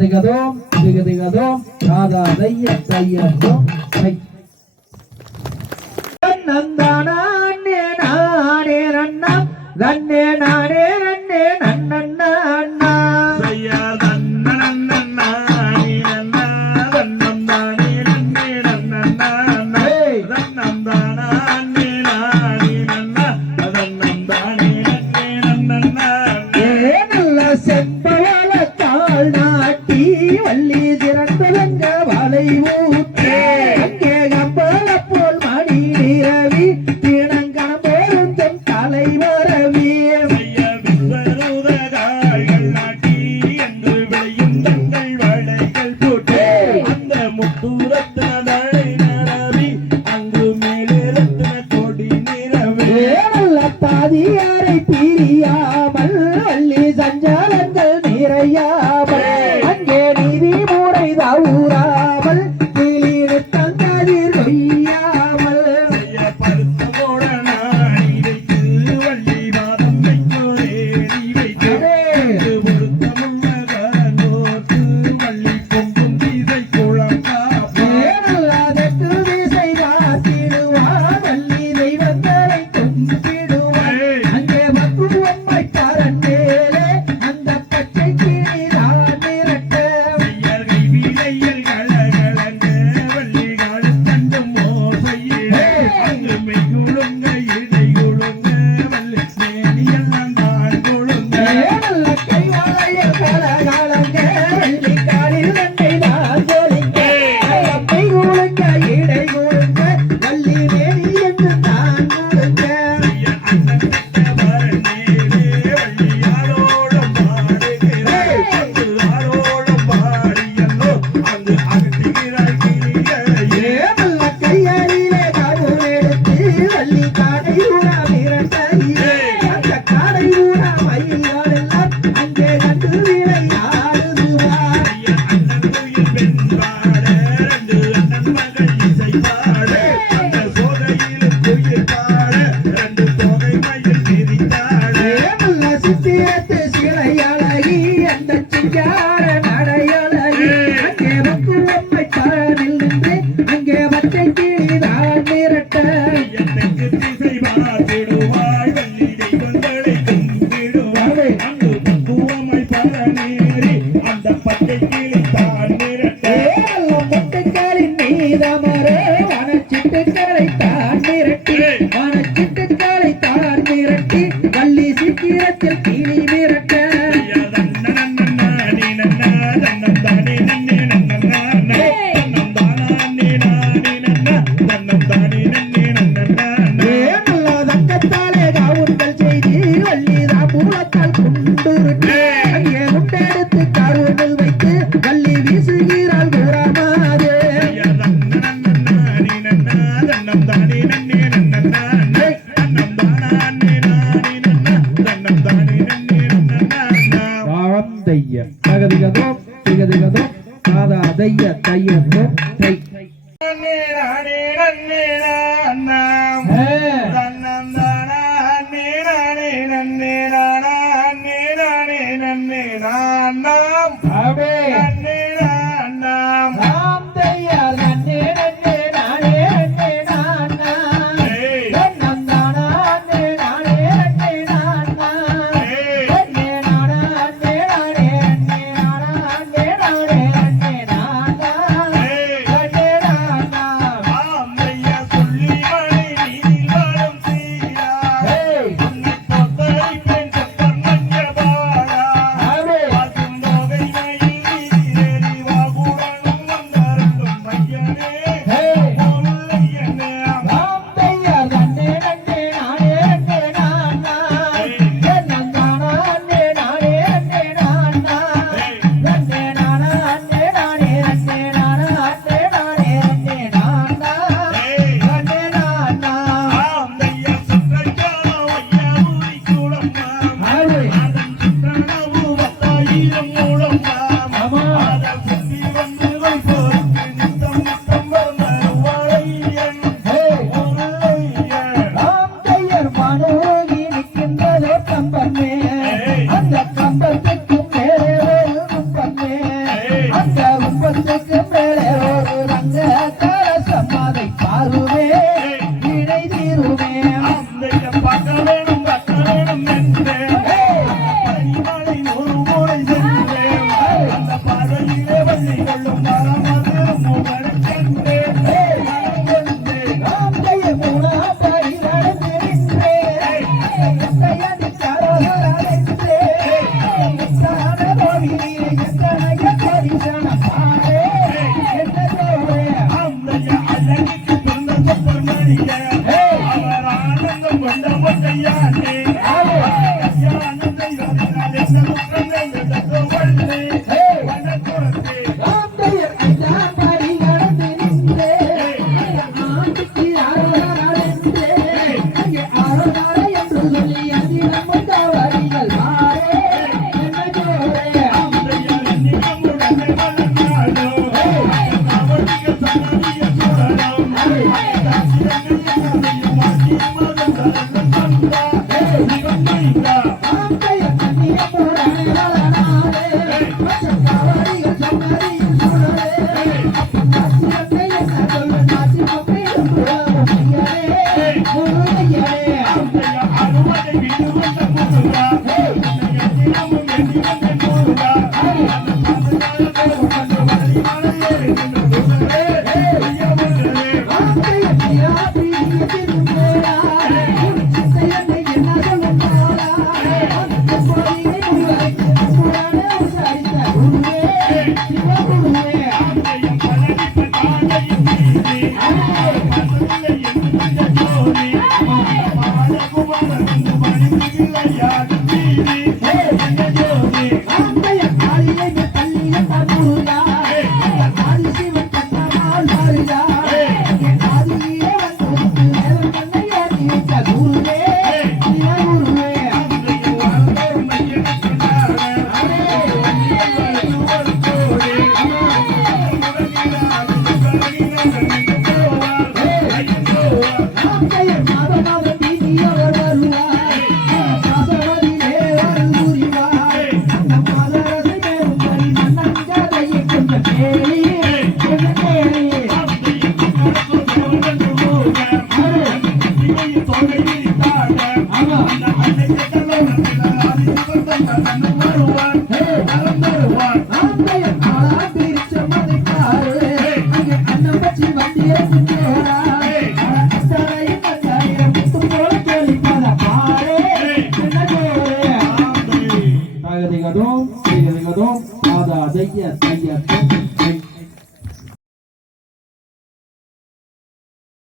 Digadom, digadom, kada daya daya dom, hey. Nandana ne nane ranna, ranne nane ranne nannanna anna. Daya ranna nannanna ranna, rannandane ranne nannanna anna. Rannandana ne nane ranna, rannandane ranne nannanna anna. Nalla sembala tal naatti, valli dirandanga valai ஊற்றே. அங்கே கம்பள போல் மணி நிரவி, தினங்கணம் பேருந்தம் தலைவரவி. ஐயா விஸ்வரூதகாய்கள் நாட்டி, என்று விளையும் தங்கள் வளைகள் போட்டு, அந்த முத்தூரத்தின தழை நரவி, அங்கு மேலே ரத்தின கொடி நிறவே. நல்ல பாதியாரை பிரியாமல், வள்ளி சஞ்சாலங்கள் நிறையாமல், அங்கே நீதி முறை தவுறாமல், கிளிர் தங்கதிர் கொய்யாமல். ஐயா பருத்தமோட நாடி வைத்து, வள்ளி வாதம் வைத்து ஏறி வைத்து, பொருத்தமுள்ள கரங்கோர்த்து, வள்ளி பொங்கும் திசை குளம் காப்பா. நல்லதற்கு திசை காத்திடுவார், வள்ளி தெய்வங்களை கும்பிடுவார். அங்கே மக்குவம்மை பரன் ஒத்தையானே கல்யாணம் செய்வதனால் என்ன குற்றம் செய்ததோ வள்ளி வண்ணக்குறத்தே ஆமா